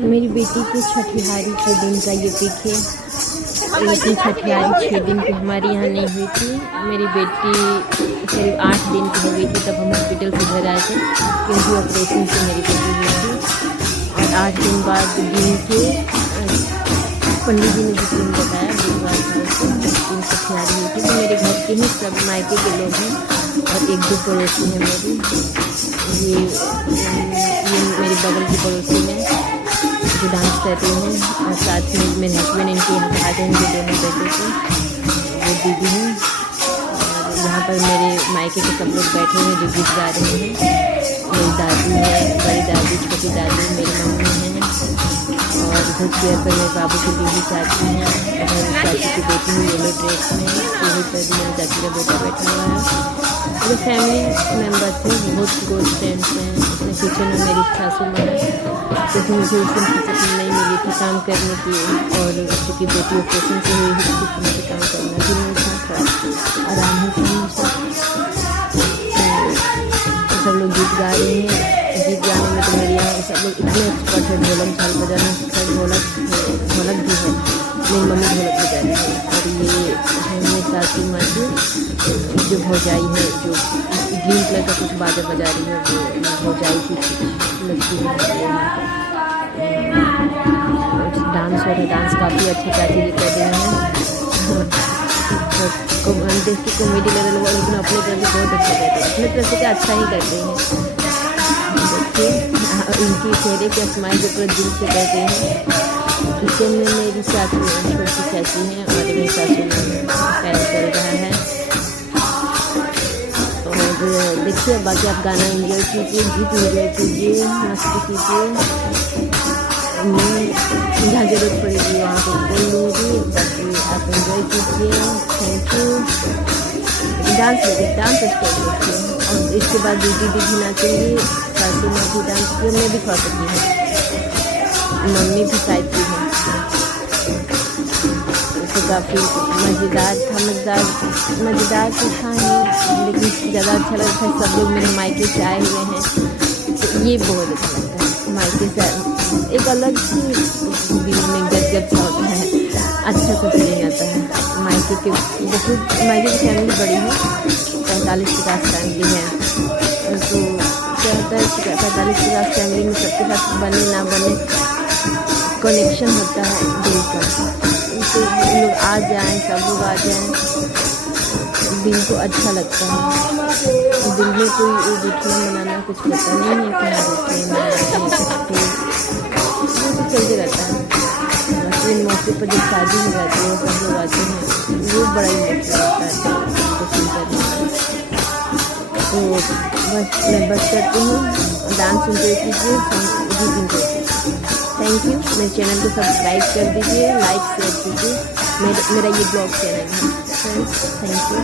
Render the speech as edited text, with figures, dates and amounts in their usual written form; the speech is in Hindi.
मेरी बेटी की छठिहारी के दिन का ये पिक है, लेकिन छठिहारी 6 दिन की हमारे यहाँ नहीं हुई थी। मेरी बेटी करीब 8 दिन की हो गई थी तब हम हॉस्पिटल से घर आए थे, क्योंकि ऑपरेशन से मेरी बेटी हुई थी। और 8 दिन बाद दिन के पंडित जी ने जिस दिन बताया बुधवार था उस दिन छठिहारी हुई थी। तो मेरे घर के ही सब मायके के लोग हैं और 1-2 पड़ोसी हैं मेरी। ये मेरे बगल की पड़ोसी हैं जो डांस करती हैं, और साथ में मेरे हस्बैंड इनके यहाँ पर आते हैं, इनके दोनों बेटे थे, वो दीदी हैं। और यहाँ पर मेरे मायके के सब लोग बैठे हैं जो गीत गा रहे हैं। मेरी दादी है, बड़ी दादी, छोटी दादी, मेरी मम्मी हैं, और इधर चेयर पर मेरे बाबू की बीवी चाची हैं, उधर चाची की बेटी है येलो ड्रेस में, टीवी पर भी मेरी चाची का बेटा बैठा हुआ है। मेरे फैमिली मेम्बर्स हैं, बहुत क्लोज फ्रेंड्स हैं। इसमें किचन में मेरी सासू माँ है, क्योंकि मुझे उस दिन फुर्सत नहीं मिली थी काम करने की, और क्योंकि बेटी ऑपरेशन से हुई थी तो मुझे काम करना भी नहीं था, थोड़ा आराम ही था मुझे। तो सब लोग गीत गा रहे हैं। गीत गाने में तो मेरे यहाँ सब लोग इतने एक्सपर्ट है, ढोलक झाल बजाना, सब ढोलक भी है। मेरी मम्मी ढोलक बजा रही है, और ये है मेरी सासू माँ की जो भौजाई है, जो ग्रीन कलर का कुछ बाजा बजा रही है, वो भौजाई की लड़की है। डांस हो रहा है, डांस काफ़ी अच्छी चाची जी कर रही हैं। तो देख के कॉमेडी लेवल हुआ, लेकिन अपने तरफ से बहुत अच्छा करते हैं, अपने तरफ से क्या अच्छा ही करते हैं। देखिए इनकी चेहरे के स्माइल जो पूरे दिल से करते हैं। किचन में मेरी चाची छोटी चाची हैं और मेरी सासू में पैर चल रहा है। और देखिए बाकी आप गाना एंजॉय कीजिए, गीत एंजॉय कीजिए, मस्ती कीजिए। मैं जहाँ जरूरत पड़ेगी वहाँ पर बोल लूँगी, बाकी आप एंजॉय कीजिए। Thank you. डांस लगे, डांस स्टेप देखिए, और इसके बाद दीदी भी नाचेंगी, सासू माँ भी डांस की, मैं भी थोड़ा सी हूँ, मम्मी भी शायद की है। तो काफ़ी मज़ेदार तो था ही, लेकिन ज़्यादा अच्छा लगता है सब लोग मेरे मायके से आए हुए हैं, तो ये बहुत अच्छा लगता है। मायके से एक अलग ही दिल में गदगद सा होता है, अच्छा सा फीलिंग आता है। मायके की फैमिली बड़ी है, 45-50 फैमिली है। तो क्या होता है 45-50 फैमिली में सबके साथ बने ना बने कनेक्शन होता है दिल का। तो लोग आ जाएं, सब लोग आ जाएं, दिल को अच्छा लगता है। दिल में कोई देखना मनाना कुछ पता नहीं है, क्या देखते ये तो चलते रहता है। बस इन मौके पर जब शादी हो जाती है सब लोग आते हैं, वो बड़ा ही अच्छा लगता है पसंद करने। तो बस मैं बस करती हूँ, डांस एंजॉय कीजिए, गीत एंजॉय कीजिए। Thank you. मेरे चैनल को सब्सक्राइब कर दीजिए, लाइक शेयर कीजिए। मेरा ये ब्लॉग चैनल है फ्रेंड्स। Thank you.